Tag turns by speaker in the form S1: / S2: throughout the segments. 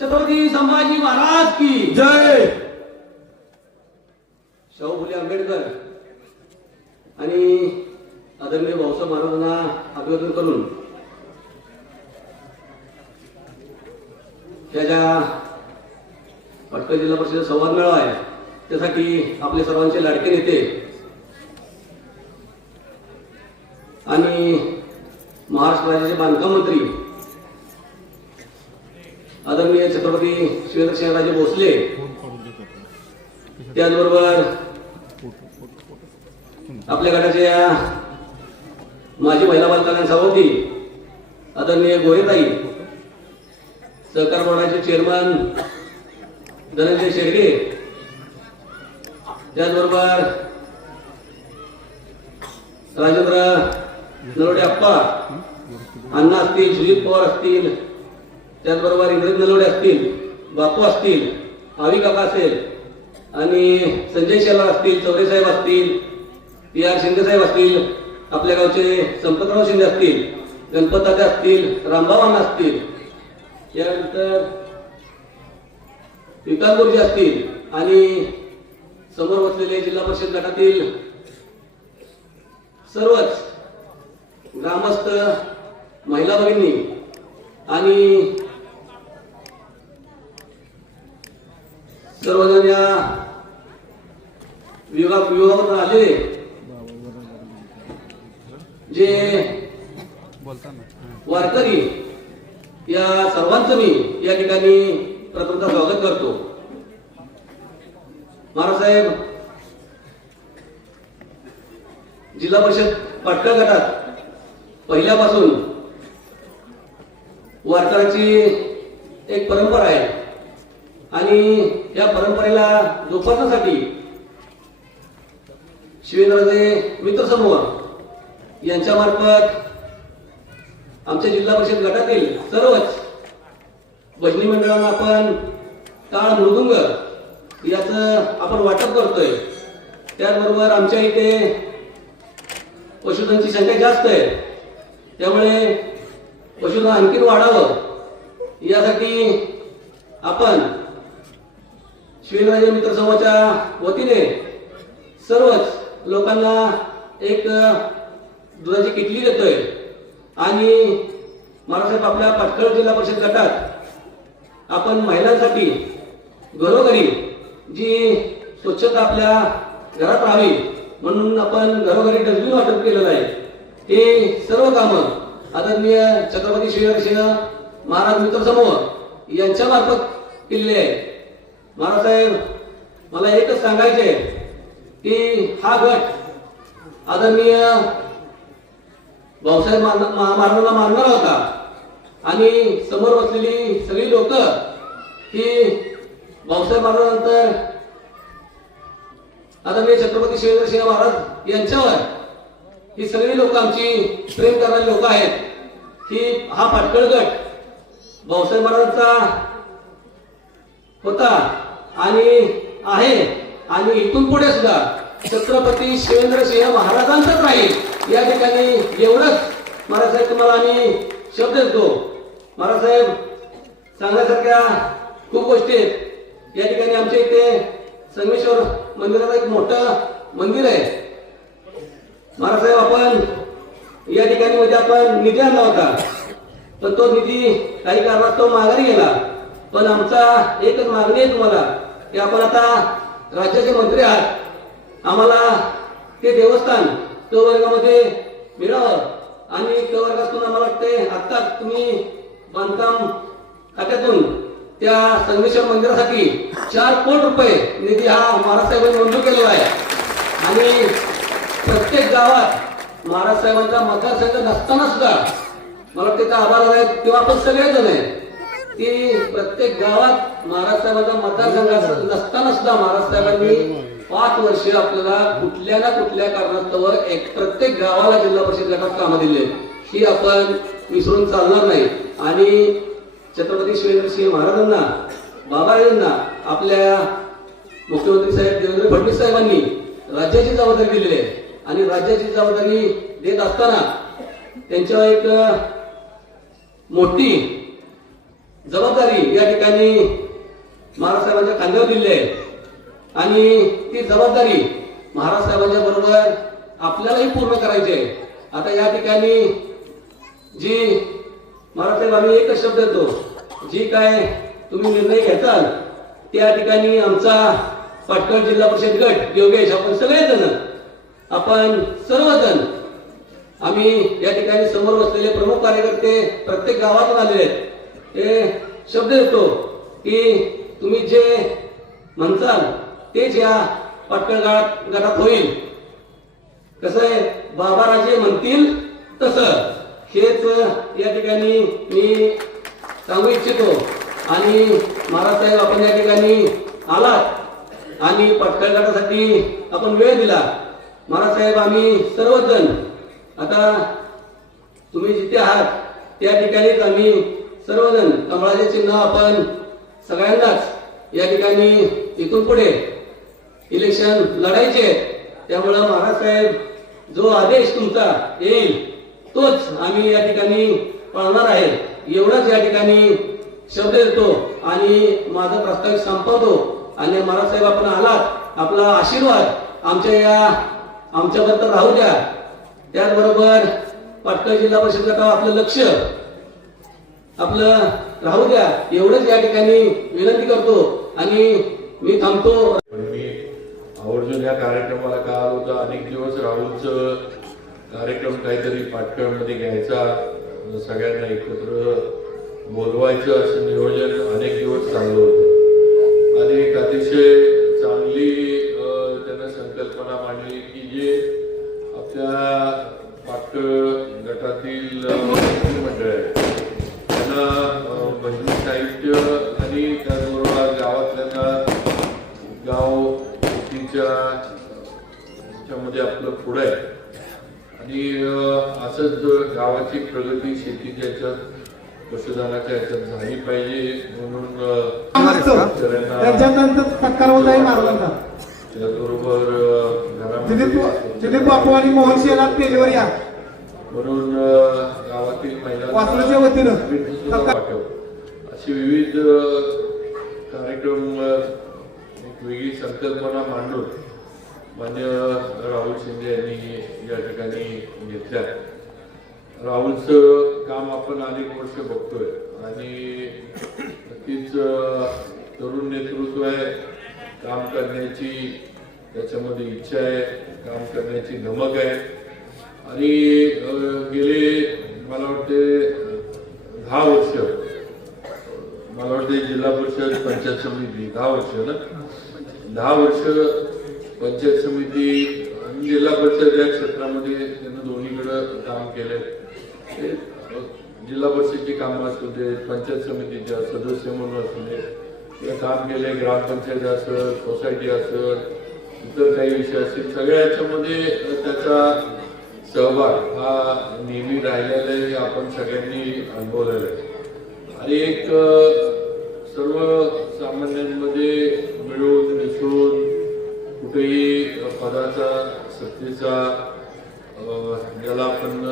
S1: छत्रपती संभाजी महाराज की
S2: जय!
S1: शाहू फुले आंबेडकर आणि आदरणीय भाऊसाहेब महाराजांना अभिवादन करून त्या ज्या पटकळ जिल्हा परिषद संवाद मेळावा आहे त्यासाठी आपले सर्वांचे लाडके नेते आणि महाराष्ट्र राज्याचे बांधकाम मंत्री आदरणीय छत्रपती शिवराजे भोसले. त्याचबरोबर आपल्या गटाच्या माजी महिला बालकल्याण सभापती आदरणीय गोहेताई सहकार बोर्डाचे चेअरमन धनंजय शेडगे त्याचबरोबर राजेंद्र नरोडे अप्पा अण्णा असतील सुजित पवार असतील त्याचबरोबर इंद्रजित नलोडे असतील बापू असतील आवी काका असेल आणि संजय शेलार असतील चौरे साहेब असतील पी आर शिंदे साहेब असतील आपल्या गावचे संपतराव शिंदे असतील गणपत असतील रामबाबांना असतील. यानंतर विकास गुरुजी असतील आणि समोर बसलेले जिल्हा परिषद गटातील सर्वच ग्रामस्थ महिला भगिनी आणि सर्वजण या. विभाग विभागातून आले. जे वारकरी या सर्वांचं मी या ठिकाणी प्रथमतः स्वागत करतो. महाराजसाहेब जिल्हा परिषद पाटकर गटात पहिल्यापासून वारकऱ्यांची एक परंपरा आहे. आणि या परंपरेला जोपासण्यासाठी शिवेंद्रजे मित्र समूह यांच्या मार्फत आमच्या जिल्हा परिषद गटातील सर्वच भजनी मंडळांना आपण टाळ मृदुंग याचं आपण वाटप करतोय. त्याचबरोबर आमच्या इथे पशुधनची संख्या जास्त आहे. त्यामुळे पशुधन आणखीन वाढावं यासाठी आपण शिवेंद्रराजे मित्र समूहाच्या वतीने सर्वच लोकांना एक दुधाची किटली देतोय. आणि महाराष्ट्रात आपल्या पाटखळ जिल्हा परिषद गटात आपण महिलांसाठी घरोघरी जी स्वच्छता आपल्या घरात राहावी म्हणून आपण घरोघरी डस्टबिन वाटप केलेलं आहे. हे सर्व कामं आदरणीय छत्रपती शिवराज महाराज मित्र समूह यांच्या मार्फत केलेले आहे महाराजसाहेब मला एकच सांगायचे की हा गट आदरणीय भाऊसाहेब मान- मा- महाराजांना होता. आणि समोर बसलेली सगळी लोक ही भाऊसाहेब महाराजांनंतर आदरणीय छत्रपती शिवेंद्रसिंह महाराज यांच्यावर ही सगळी लोक आमची प्रेम करणारी लोक आहेत ही हा पाटकळ गट भाऊसाहेब महाराजांचा होता. आणि आहे. आणि इथून पुढे सुद्धा छत्रपती शिवेंद्र सिंह महाराजांचाच राहील. या ठिकाणी एवढंच. महाराजसाहेब तुम्हाला आम्ही शब्द देतो. महाराजसाहेब सांगण्यासारख्या खूप गोष्टी आहेत. या ठिकाणी आमच्या इथे संगमेश्वर मंदिराचं एक मोठं मंदिर आहे. महाराजसाहेब आपण या ठिकाणी म्हणजे आपण निधी आणला होता. पण तो निधी काही कारणात तो माघारी गेला. पण आमचा एकच मागणी आहे तुम्हाला. की आपण आता राज्याचे मंत्री आहात. आम्हाला ते देवस्थान तो वर्गामध्ये मिळावं. आणि तो वर्गातून आम्हाला वाटते आत्ता तुम्ही बांधकाम खात्यातून त्या संगमेश्वर मंदिरासाठी चार कोटी रुपये निधी हा महाराजसाहेबांनी मंजूर केलेला आहे. आणि प्रत्येक गावात महाराज साहेबांचा मतदारसंघ नसताना सुद्धा मला वाटते त्या आभार आहेत. तेव्हा आपण सगळेजण आहे. की प्रत्येक गावात महाराष्ट्राचा मतदारसंघ नसताना सुद्धा महाराष्ट्रांनी पाच वर्ष आपल्याला कुठल्या ना कुठल्या कारणास्तव एक प्रत्येक गावाला जिल्हा परिषद गटात कामं दिले ही आपण विसरून चालणार नाही. आणि छत्रपती शिवेंद्रसिंह महाराजांना बाबाजींना आपल्या मुख्यमंत्री साहेब देवेंद्र फडणवीस साहेबांनी राज्याची जबाबदारी दिलेली आहे. आणि राज्याची जबाबदारी देत असताना त्यांच्यावर एक मोठी जबाबदारी या ठिकाणी महाराज साहेबांच्या खांद्यावर दिली आहे. आणि ती जबाबदारी महाराज साहेबांच्या बरोबर आपल्यालाही पूर्ण करायची आहे. आता या ठिकाणी जी महाराज साहेब आम्ही एकच शब्द देतो. जी काय तुम्ही निर्णय घेताल त्या ठिकाणी आमचा पाटकर जिल्हा परिषद गट योगेश आपण सगळेजण आपण सर्वजण आम्ही या ठिकाणी समोर बसलेले प्रमुख कार्यकर्ते प्रत्येक गावातून आलेले आहेत. ते शब्द येतो की तुम्ही जे म्हणताल तेच या पाटकर गटात गटात होईल. कसं आहे? बाबा राजे म्हणतील तसं. हेच या ठिकाणी मी सांगू इच्छितो. आणि महाराज साहेब आपण या ठिकाणी आलात आणि पटकळ गटासाठी आपण वेळ दिला. महाराज साहेब आम्ही सर्वजण आता तुम्ही जिथे आहात त्या ठिकाणीच आम्ही सर्वजण कमळाचे चिन्ह आपण सगळ्यांनाच या ठिकाणी इथून पुढे इलेक्शन लढायचे त्यामुळं महाराज साहेब जो आदेश तुमचा येईल तोच आम्ही या ठिकाणी पाळणार आहे. एवढाच या ठिकाणी शब्द देतो आणि माझा प्रस्तावित संपवतो. आणि महाराज साहेब आपण आलात. आपला आशीर्वाद आमच्या या आमच्याबद्दल राहू द्या. त्याचबरोबर पाटकर जिल्हा परिषद आपलं लक्ष आपलं राहू द्या. एवढंच या ठिकाणी विनंती करतो आणि मी थांबतो.
S2: मी आवर्जून या कार्यक्रमाला का आलो अनेक दिवस राहुलचं कार्यक्रम काहीतरी पाटकळमध्ये घ्यायचा सगळ्यांना एकत्र बोलवायचं असं नियोजन अनेक दिवस चांगलं होतं. आणि एक अतिशय चांगली त्यांना संकल्पना मांडली की जे आपल्या पाठकळ गटातील मंडळ आहे त्यांना भजनी साहित्य आणि त्याचबरोबर गावातल्यांना गाव शेतीच्या ह्याच्यामध्ये आपलं पुढं आहे. आणि असंच गावाची प्रगती शेतीच्या ह्याच्यात पशुधनाच्या ह्याच्यात झाली पाहिजे म्हणून त्याचबरोबर घरामध्ये
S3: दिलीप बापू आणि मोहन शेलार पेजवर या.
S2: म्हणून गावातील
S3: वतीनं.
S2: पाठव अशी विविध कार्यक्रम एक वेगळी संकल्पना मांडून मान्य राहुल शिंदे यांनी या ठिकाणी घेतल्या. राहुलचं काम आपण अनेक वर्ष बघतोय आणि नक्कीच तरुण नेतृत्व आहे. काम करण्याची त्याच्यामध्ये इच्छा आहे काम करण्याची धमक आहे. आणि गेले मला वाटते दहा वर्ष. मला वाटते जिल्हा परिषद पंचायत समिती दहा वर्ष ना? दहा वर्ष पंचायत समिती आणि जिल्हा परिषद या क्षेत्रामध्ये त्यांनी दोन्हीकडं काम केले ते, जिल्हा परिषदची कामं असू दे पंचायत समितीच्या सदस्य म्हणून असू दे काम केले ग्रामपंचायत असेल सोसायटी असेल इतर काही विषय असतील सगळ्या याच्यामध्ये त्याचा सहभाग हा नेहमी राहिलेला आहे हे आपण सगळ्यांनी अनुभवलेला आहे. आणि एक सर्व सामान्यांमध्ये मिळून मिसळून कुठेही पदाचा सत्तेचा ज्याला आपण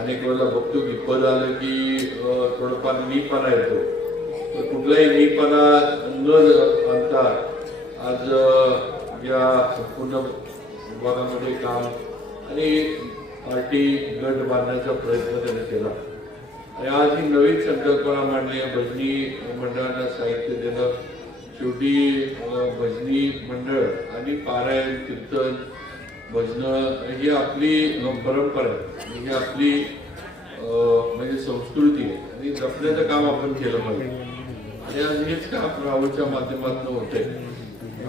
S2: अनेक वेळेला बघतो की पद आलं की थोडंफार मीपणा येतो. तर कुठलाही मीपणा न आणता आज या संपूर्ण विभागामध्ये काम आणि पार्टी गट बांधण्याचा प्रयत्न त्याने केला. आणि आज ही नवीन संकल्पना मांडली. आहे भजनी मंडळांना साहित्य देणं शेवटी भजनी मंडळ आणि पारायण कीर्तन भजनं ही आपली परंपरा आहे. ही आपली म्हणजे संस्कृती आहे. आणि जपण्याचं काम आपण केलं पाहिजे. आणि आज हेच काम राहुलच्या माध्यमातून होते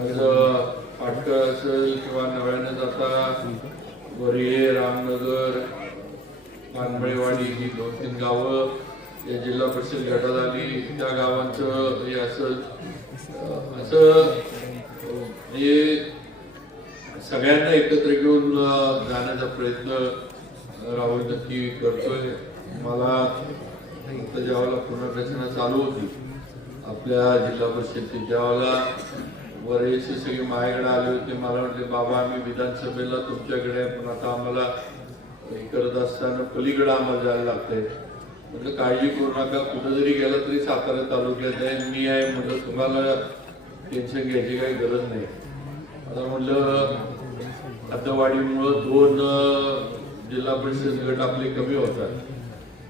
S2: आज अ, पाटकर असेल किंवा नव्यानं जाता वरिये रामनगर पानमळेवाडी ही दोन तीन गावं या जिल्हा परिषद गटात आली. त्या गावांचं हे असं असं हे सगळ्यांना एकत्र घेऊन जाण्याचा प्रयत्न राहुल नक्की करतोय. मला फक्त ज्यावेळेला पुनर्रचना चालू होती. आपल्या जिल्हा परिषदची ज्यावेळेला बरेचसे सगळे माझ्याकडे आले होते. मला म्हटले बाबा आम्ही विधानसभेला तुमच्याकडे पण आता आम्हाला हे करत असताना पलीकडे आम्हाला जायला लागतंय. म्हटलं काळजी करू नका कुठं जरी गेलं तरी सातारा तालुक्यात आहे. मी आहे म्हटलं तुम्हाला टेन्शन घ्यायची काही गरज नाही. आता म्हटलं आता वाढीमुळं दोन जिल्हा परिषद गट आपले कमी होतात.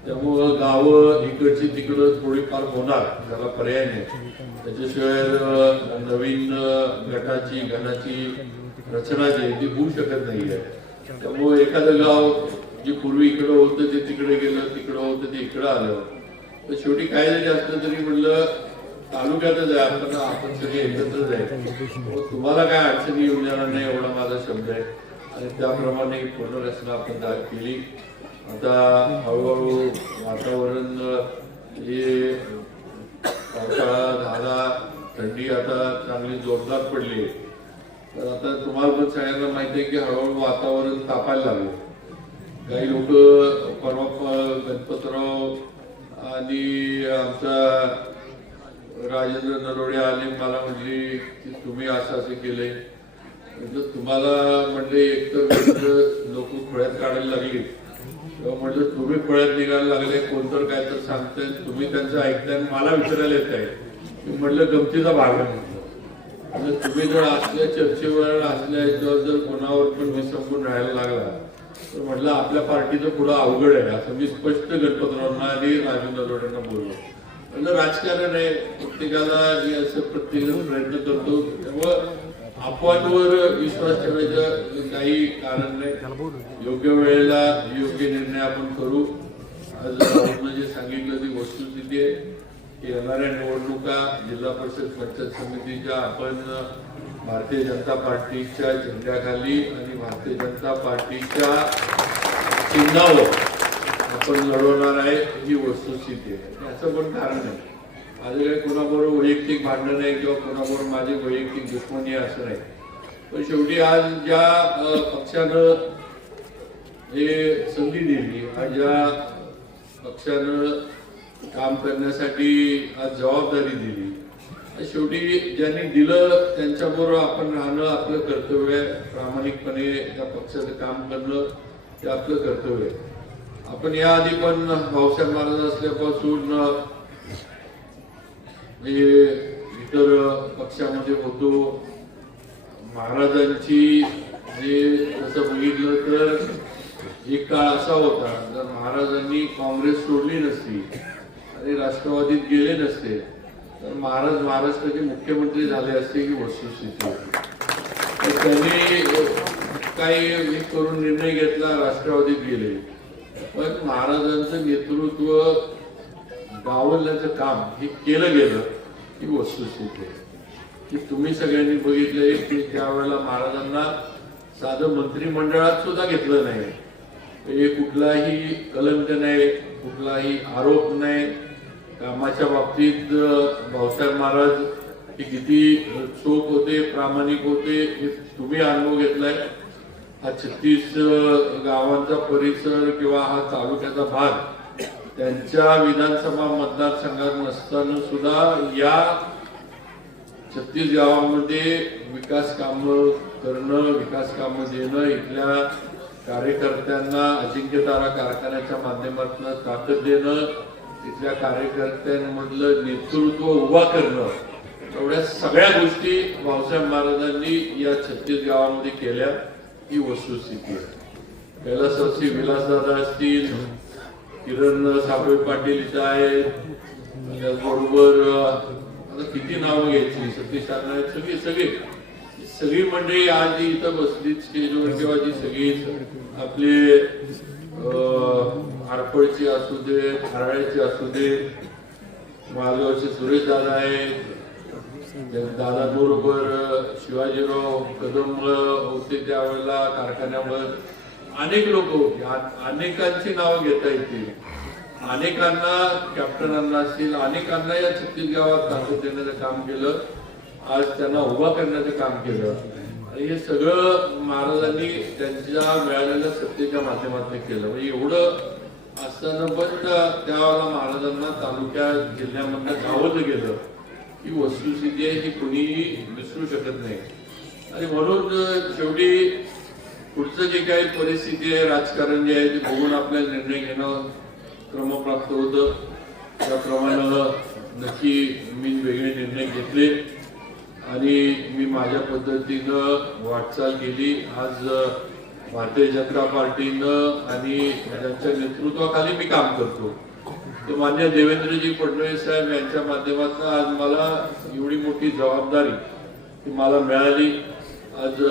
S2: त्यामुळं गावं इकडची तिकडं थोडीफार होणार त्याला पर्याय नाही. त्याच्याशिवाय नवीन गटाची गणाची रचना जी आहे ती होऊ शकत नाहीये त्यामुळे एखादं गाव जे पूर्वी इकडं होतं ते तिकडे गेलं तिकडं होतं ते इकडं आलं तर शेवटी काय जरी असलं तरी म्हणलं तालुक्यातच आहे आपण आपण सगळे एकत्रच आहे. तुम्हाला काय अडचणी येऊन येणार नाही एवढा माझा शब्द आहे. आणि त्याप्रमाणे ही पूर्ण रचना आपण केली आता हळूहळू वातावरण हे पावसाळा झाला थंडी आता चांगली जोरदार पडली. तर आता तुम्हाला पण सगळ्यांना माहिती आहे की हळूहळू वातावरण तापायला लागलं. काही लोक परवा गणपतराव आणि आमचा राजेंद्र नरोडे आले मला म्हणली की तुम्ही असं असं केले तुम्हाला म्हणले एकतर लोक खोळ्यात काढायला लागली. तेव्हा म्हटलं तुम्ही पळत निघायला लागले कोणतर काय तर सांगताय तुम्ही त्यांचं ऐकताय आणि मला विचारायला येत आहे मी म्हटलं गमतीचा भाग आहे. म्हटलं तुम्ही जर असल्या चर्चेवर असल्या याच्यावर जर कोणावर पण विसंबून राहायला लागला तर म्हटलं आपल्या पार्टीचं पुढं अवघड आहे. असं मी स्पष्ट गणपतरावांना आणि राजेंद्र नरोडेंना बोललो. म्हणजे राजकारण आहे प्रत्येकाला असं प्रत्येकजण प्रयत्न करतो त्यामुळं अफवांवर विश्वास ठेवायचं काही कारण नाही. योग्य वेळेला योग्य निर्णय आपण करू. आज राहुलनं जे सांगितलं ती वस्तुस्थिती आहे की येणाऱ्या निवडणुका जिल्हा परिषद पंचायत समितीच्या आपण भारतीय जनता पार्टीच्या झेंड्याखाली आणि भारतीय जनता पार्टीच्या चिन्हावर आपण लढवणार आहे ही वस्तुस्थिती आहे. याचं पण कारण आहे. माझं काही कोणाबरोबर वैयक्तिक भांडण आहे किंवा कोणाबरोबर माझी वैयक्तिक दुश्मनी असं नाही. पण शेवटी आज ज्या पक्षानं हे संधी दिली आज ज्या पक्षानं काम करण्यासाठी आज जबाबदारी दिली शेवटी ज्यांनी दिलं त्यांच्याबरोबर आपण राहणं आपलं कर्तव्य आहे. प्रामाणिकपणे त्या पक्षाचं काम करणं ते आपलं कर्तव्य आहे. आपण याआधी पण भाऊसाहेब महाराज असल्यापासून हे इतर पक्षामध्ये होतो महाराजांची म्हणजे तसं बघितलं तर एक काळ असा होता जर महाराजांनी काँग्रेस सोडली नसती आणि राष्ट्रवादीत गेले नसते तर महाराज महाराष्ट्राचे मुख्यमंत्री झाले असते की वस्तुस्थिती होती. तर त्यांनी काही करून निर्णय घेतला राष्ट्रवादीत गेले पण महाराजांचं नेतृत्व गावल्याचं काम हे केलं गेलं ही वस्तुस्थिती आहे. की तुम्ही सगळ्यांनी बघितलंय की त्यावेळेला महाराजांना साधं मंत्रिमंडळात सुद्धा घेतलं नाही हे कुठलाही कलंक नाही कुठलाही आरोप नाही. कामाच्या बाबतीत भाऊसाहेब महाराज हे किती चोख होते प्रामाणिक होते हे तुम्ही अनुभव घेतलाय? हा छत्तीस गावांचा परिसर किंवा हा तालुक्याचा भाग त्यांच्या विधानसभा मतदारसंघात नसताना सुद्धा या छत्तीस गावांमध्ये विकास काम करणं विकास काम देणं इथल्या कार्यकर्त्यांना अजिंक्यतारा कारखान्याच्या माध्यमातून ताकद देणं इथल्या कार्यकर्त्यांमधलं नेतृत्व उभा करणं एवढ्या सगळ्या गोष्टी भाऊसाहेब महाराजांनी या छत्तीस गावामध्ये केल्या. ही वस्तुस्थिती आहे. कैलासवासी विलासदादा असतील किरण साबळे पाटील आहेत. म्हणजे त्याचबरोबर आता किती नावं घ्यायची? सतीश नारायण सगळी सगळी. सगळी मंडळी आज इथं बसली स्टेजवर किंवा जी सगळी आपले अं, आरपळची असू दे हराळ्याची असू दे मालगावचे सुरेश दादा आहेत. दादा बरोबर शिवाजीराव कदम होते त्यावेळेला कारखान्यावर. अनेक लोक होते अनेकांची नावं घेता येतील. अनेकांना कॅप्टनांना असतील. अनेकांना या छत्तीस गावात ताकद देण्याचं काम केलं. आज त्यांना उभा करण्याचं काम केलं. आणि हे सगळं महाराजांनी त्यांच्या मिळालेल्या सत्तेच्या माध्यमातून केलं. म्हणजे एवढं असताना पण त्या- त्यावेळेला महाराजांना तालुक्या जिल्ह्यामधनं गावलं गेलं. ही वस्तुस्थिती आहे ही कुणीही विसरू शकत नाही. आणि म्हणून शेवटी पुढचं जे काही परिस्थिती आहे राजकारण जे आहे ते बघून आपल्याला निर्णय घेणं क्रमप्राप्त होतं. त्याप्रमाणे नक्की मी वेगळे निर्णय घेतले आणि मी माझ्या पद्धतीनं वाटचाल केली. आज भारतीय जनता पार्टीनं आणि त्यांच्या नेतृत्वाखाली मी काम करतो. तर मान्य देवेंद्रजी फडणवीस साहेब यांच्या माध्यमातून आज मला एवढी मोठी जबाबदारी ती मला मिळाली. आज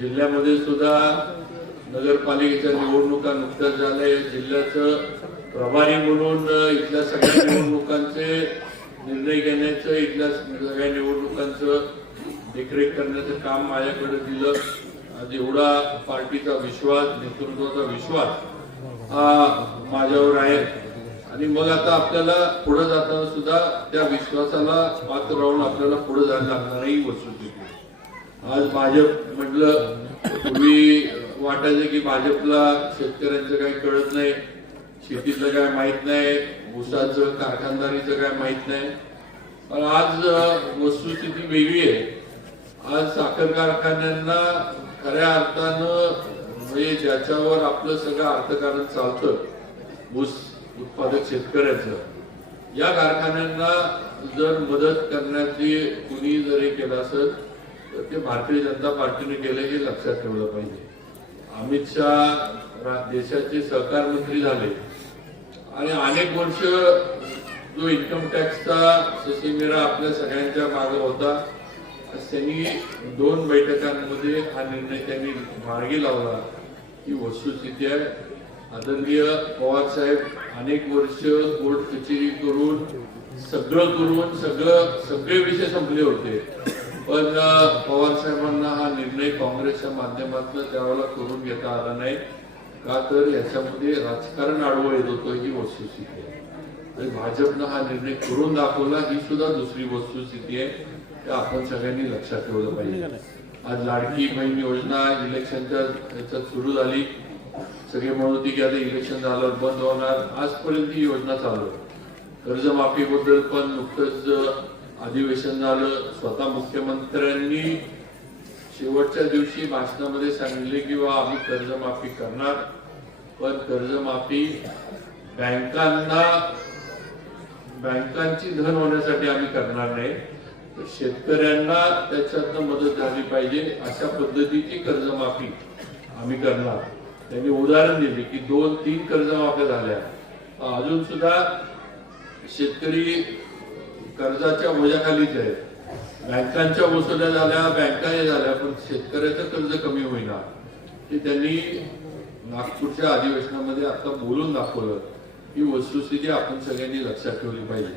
S2: जिल्ह्यामध्ये सुद्धा नगरपालिकेच्या निवडणुका नुकत्याच झाल्या. जिल्ह्याचं प्रभारी म्हणून इथल्या सगळ्या निवडणुकांचे निर्णय घेण्याचं इथल्या सगळ्या निवडणुकांचं देखरेख करण्याचं काम माझ्याकडे दिलं. एवढा पार्टीचा विश्वास नेतृत्वाचा विश्वास हा माझ्यावर आहे. आणि मग आता आपल्याला पुढे जाताना सुद्धा त्या विश्वासाला पात्र राहून आपल्याला पुढे जायला लागणार ही वस्तू आज भाजप म्हटलं पूर्वी वाटायचं की भाजपला शेतकऱ्यांचं काही कळत नाही शेतीतलं काय माहीत नाही ऊसाचं कारखानदारीचं काय माहीत नाही. पण आज वस्तुस्थिती वेगळी आहे. आज साखर कारखान्यांना खऱ्या अर्थानं म्हणजे ज्याच्यावर आपलं सगळं अर्थकारण चालतं ऊस उत्पादक शेतकऱ्याचं या कारखान्यांना जर मदत करण्याची कुणी जरी केलं असेल तर ते भारतीय जनता पार्टीने केलं हे लक्षात ठेवलं पाहिजे. अमित शहा देशाचे सहकार मंत्री झाले. आणि अनेक वर्ष जो इन्कम टॅक्सचा ससेमिरा आपल्या सगळ्यांच्या मागे होता त्यांनी दोन बैठकांमध्ये हा निर्णय त्यांनी मार्गी लावला. ही वस्तुस्थिती आहे. आदरणीय पवार साहेब अनेक वर्ष कोर्ट कचेरी करून सगळं करून सगळं सगळे विषय संपले होते. पण पवारसाहेबांना पवार साहेबांना हा निर्णय काँग्रेसच्या माध्यमातून त्यावेळेला करून घेता आला नाही. का तर याच्यामध्ये राजकारण आडवं येत होतं ही वस्तुस्थिती आहे. भाजपनं हा निर्णय करून दाखवला ही सुद्धा दुसरी वस्तुस्थिती आहे. ते आपण सगळ्यांनी लक्षात ठेवलं पाहिजे. आज लाडकी बहीण योजना इलेक्शनच्या याच्यात सुरू झाली. सगळे म्हणत होते की आता इलेक्शन झालं बंद होणार. आजपर्यंत ही योजना चालू आहे. कर्जमाफीबद्दल पण नुकतंच अधिवेशन झालं स्वतः मुख्यमंत्र्यांनी शेवटच्या दिवशी भाषणामध्ये सांगितले की बा आम्ही कर्जमाफी करणार पण कर्जमाफी बँकांना बँकांची धन होण्यासाठी आम्ही करणार नाही. तर शेतकऱ्यांना त्याच्यातनं मदत झाली पाहिजे. अशा पद्धतीची कर्जमाफी आम्ही करणार. त्यांनी उदाहरण दिले की दोन तीन कर्जमाफ्या झाल्या. अजून सुद्धा शेतकरी कर्जाच्या ओझ्याखालीच आहे. बँकांच्या वसुल्या झाल्या बँका हे झाल्या पण शेतकऱ्याचं कर्ज कमी होईना. हे त्यांनी नागपूरच्या अधिवेशनामध्ये आता बोलून दाखवलं. ही वस्तुस्थिती आपण सगळ्यांनी लक्षात ठेवली पाहिजे.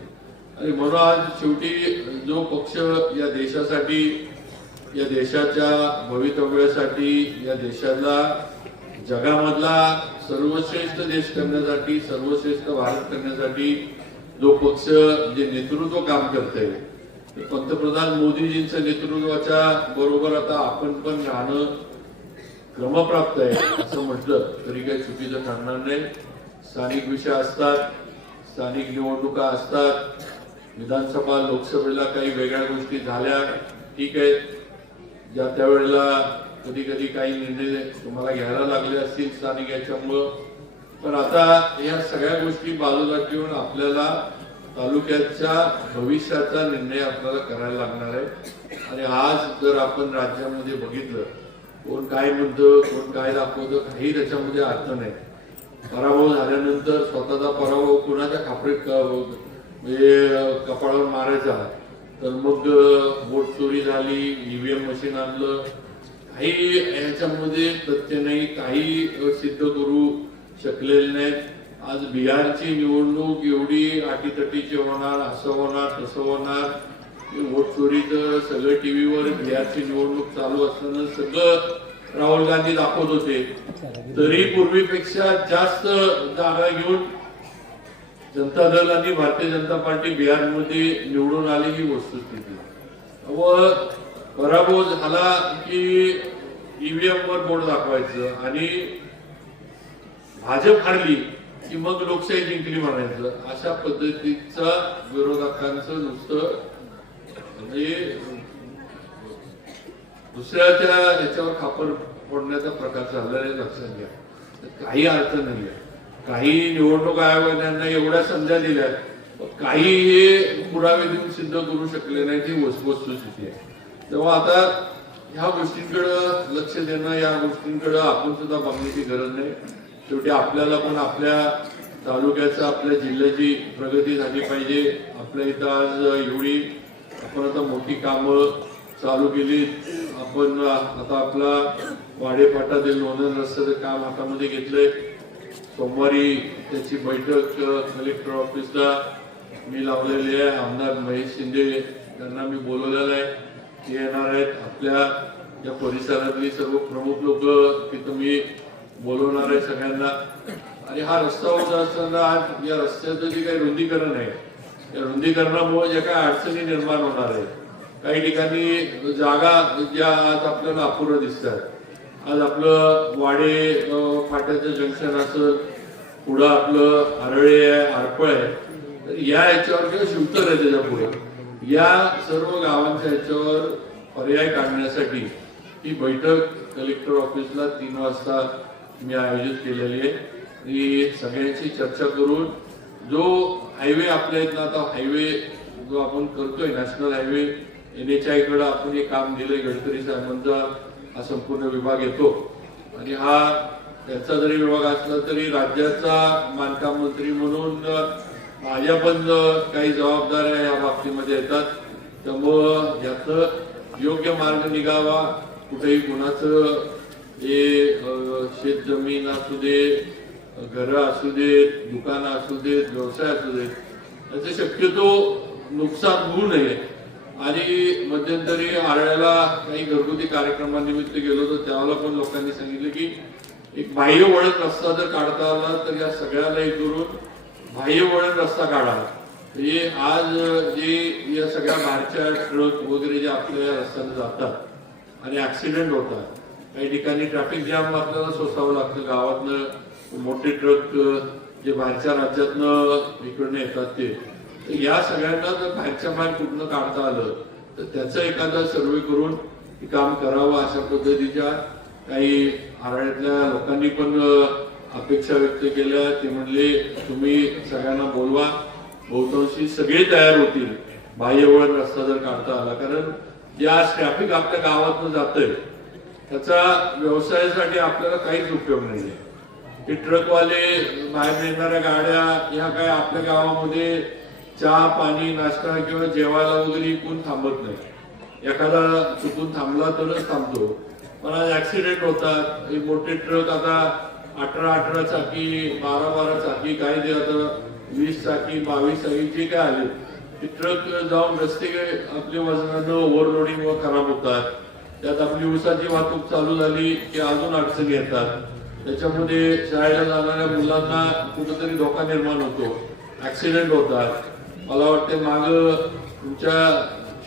S2: आणि म्हणून आज शेवटी जो पक्ष या देशासाठी या देशाच्या भवितव्यासाठी या देशाला जगामधला सर्वश्रेष्ठ देश करण्यासाठी सर्वश्रेष्ठ भारत करण्यासाठी जो पक्ष जे नेतृत्व काम करतंय पंतप्रधान मोदीजींच्या नेतृत्वाच्या बरोबर आता आपण पण राहणं क्रमप्राप्त आहे असं म्हटलं तरी काही चुकीचं ठरणार नाही. स्थानिक विषय असतात स्थानिक निवडणुका असतात विधानसभा लोकसभेला काही वेगळ्या गोष्टी झाल्या ठीक आहे ज्या त्यावेळेला कधी कधी काही निर्णय तुम्हाला घ्यायला लागले असतील स्थानिक याच्यामुळं पण आता या सगळ्या गोष्टी बाजूला ठेवून आपल्याला तालुक्याच्या भविष्याचा निर्णय आपल्याला करायला लागणार आहे. आणि आज जर आपण राज्यामध्ये बघितलं कोण काय म्हणतं कोण काय दाखवतं काही त्याच्यामध्ये अर्थ नाही. पराभव झाल्यानंतर स्वतःचा पराभव कुणाच्या खापरीत म्हणजे कपाळावर मारायचा? तर मग बोट चोरी झाली ईव्हीएम मशीन आणलं. काही याच्यामध्ये तथ्य नाही काही सिद्ध करू शकलेले नाहीत. आज बिहारची निवडणूक एवढी अटीतटीची होणार असं होणार तसं होणार. वोट चोरीचं सगळं टीव्हीवर बिहारची निवडणूक चालू असताना सगळं राहुल गांधी दाखवत होते. तरी पूर्वीपेक्षा जास्त जागा घेऊन जनता दल आणि भारतीय जनता पार्टी बिहारमध्ये निवडून आली ही वस्तुस्थिती. व पराभव झाला की ईव्हीएम वर बोर्ड दाखवायचं आणि भाजप हरली की मग लोकशाही जिंकली म्हणायचं. अशा पद्धतीचा विरोधकांचं नुसतं म्हणजे दुसऱ्याच्या याच्यावर खापर फोडण्याचा प्रकार चाललेला लक्षात घ्या. काही अर्थ नाही काही निवडणूक आयोगाने एवढ्या संध्या दिल्या काही हे पुरावे देऊन सिद्ध करू शकले नाही ती वस्तुस्थिती आहे. तेव्हा आता ह्या गोष्टींकडे लक्ष देणं या गोष्टींकडे आपण सुद्धा बघण्याची गरज नाही. शेवटी आपल्याला पण आपल्या तालुक्याचं आपल्या जिल्ह्याची प्रगती झाली पाहिजे. आपल्या इथं आज एवढी आपण आता मोठी कामं चालू केली आपण आता आपला वाडेफाटातील लोणंद रस्त्याचं काम हातामध्ये घेतलंय. सोमवारी त्याची बैठक कलेक्टर ऑफिसला मी लावलेली आहे. आमदार महेश शिंदे यांना मी बोलवलेलं आहे. ते येणार आहेत. आपल्या या परिसरातली सर्व प्रमुख लोक तिथं मी बोलवणार आहे सगळ्यांना. आणि हा रस्ता होता असताना आज या रस्त्याचं जे काही रुंदीकरण आहे या रुंदीकरणामुळे ज्या काही अडचणी निर्माण होणार आहेत काही ठिकाणी जागा ज्या आज आपल्याला अपुऱ्या दिसतात. आज आपलं वाडे फाट्याचं जंक्शन असं पुढं आपलं हरळे आहे आरपळ आहे. तर या याच्यावर किंवा शिवतर आहे त्याच्या पुढे या सर्व गावांच्या याच्यावर पर्याय काढण्यासाठी ही बैठक कलेक्टर ऑफिसला तीन वाजता मी आयोजित केलेली आहे. ही सगळ्यांशी चर्चा करून जो हायवे आपल्या इथला आता हायवे जो आपण करतोय नॅशनल हायवे एन एच आयकडं आपण हे काम दिलंय गडकरी साहेबांचा हा संपूर्ण विभाग येतो. आणि हा त्याचा जरी विभाग असला तरी राज्याचा बांधकाम मंत्री म्हणून माझ्या पण काही जबाबदाऱ्या या बाबतीमध्ये येतात. त्यामुळं याचं योग्य मार्ग निघावा कुठेही कुणाचं हे शेतजमीन असू दे घरं असू देत दुकानं असू देत व्यवसाय असू देत त्याचं शक्यतो नुकसान होऊ नये. आणि मध्यंतरी आरळ्याला काही घरगुती कार्यक्रमानिमित्त गेलो तर त्यावेळेला पण लोकांनी सांगितलं की एक बाह्य वळण रस्ता जर काढता आला तर या सगळ्याला एक करून बाह्य वळण रस्ता काढावा म्हणजे आज जे या सगळ्या बाहेरच्या ट्रक वगैरे जे आपल्या या रस्त्याने जातात आणि ऍक्सिडेंट होतात काही ठिकाणी ट्रॅफिक जाम आपल्याला सोसावं लागतं. गावातनं मोठे ट्रक जे बाहेरच्या राज्यातनं इकडनं येतात ते. तर या सगळ्यांना जर बाहेरच्या बाहेर कुठनं काढता आलं तर त्याचं एखादा सर्वे करून काम करावं अशा पद्धतीच्या काही आराड्यातल्या लोकांनी पण अपेक्षा व्यक्त केल्या. ते म्हणले तुम्ही सगळ्यांना बोलवा. बहुतांशी सगळे तयार होतील. बाह्यवळण रस्ता जर काढता आला. कारण जे आज ट्रॅफिक आपल्या गावातनं जातंय त्याचा व्यवसायासाठी आपल्याला काहीच उपयोग नाहीये. हे ट्रकवाले बाहेर नेणाऱ्या गाड्या ह्या काय आपल्या गावामध्ये चहा पाणी नाश्ता किंवा जेवायला वगैरे कोण थांबत नाही. एखादा चुकून थांबला तरच थांबतो. पण आज ऍक्सिडेंट होतात. हे मोठे ट्रक आता अठरा अठरा चाकी बारा बारा चाकी काही जे आता वीस चाकी बावीस चाकी जे काय आले ते ट्रक जाऊन रस्ते आपल्या वजनानं ओव्हरलोडिंग व खराब होतात. त्यात आपली उसाची वाहतूक चालू झाली की अजून अडचणी येतात. त्याच्यामध्ये शाळेला जाणाऱ्या मुलांना कुठेतरी धोका निर्माण होतो. ऍक्सिडेंट होतात. मला वाटते माग तुमच्या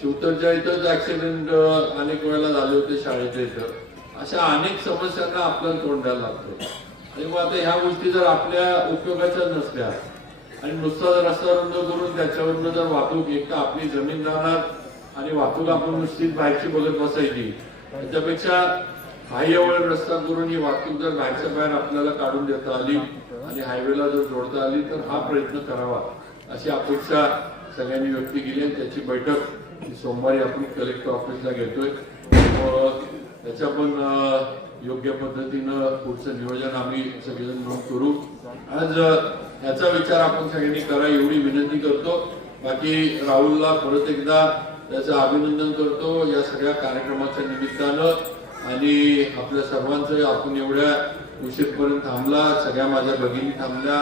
S2: शिवतरच्या इथंच ऍक्सिडेंट अनेक वेळेला झाले होते शाळेच्या इथं. अशा अनेक समस्यांना आपल्याला तोंड द्यायला लागतं आणि मग आता ह्या गोष्टी जर आपल्या उपयोगाच्या नसल्या आणि नुसता जर रस्ता रुंद करून त्याच्यावरनं जर वाहतूक एक तर आपली जमीन जाणार आणि वाहतूक आपण नुसतीच बाहेरची बघत बसायची. त्याच्यापेक्षा बाह्यवळ रस्ता करून ही वाहतूक जर बाहेरच्या बाहेर आपल्याला काढून देता आली आणि हायवेला जर जोडता आली तर हा प्रयत्न करावा. अशी अपेक्षा सगळ्यांनी व्यक्त केली आणि त्याची बैठक सोमवारी आपण कलेक्टर ऑफिसला घेतोय. त्याच्या पण योग्य पद्धतीनं पुढचं नियोजन आम्ही सगळेजण म्हणून करू. आज याचा विचार आपण सगळ्यांनी करा एवढी विनंती करतो. बाकी राहुलला परत एकदा त्याचं अभिनंदन करतो या सगळ्या कार्यक्रमाच्या निमित्तानं. आणि आपल्या सर्वांचं आपण एवढ्या उशीरपर्यंत थांबला सगळ्या माझ्या भगिनी थांबल्या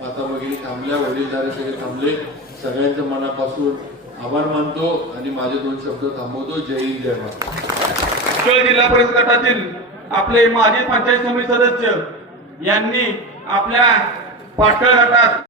S2: माता भगिनी थांबल्या वडीलधारे सगळे थांबले. सगळ्यांच्या मनापासून आभार मानतो आणि माझे दोन शब्द थांबवतो. जय हिंद जय
S4: जिल्हा परिषद गटातील आपले माजी पंचायत समिती सदस्य यांनी आपल्या पाटळ गटात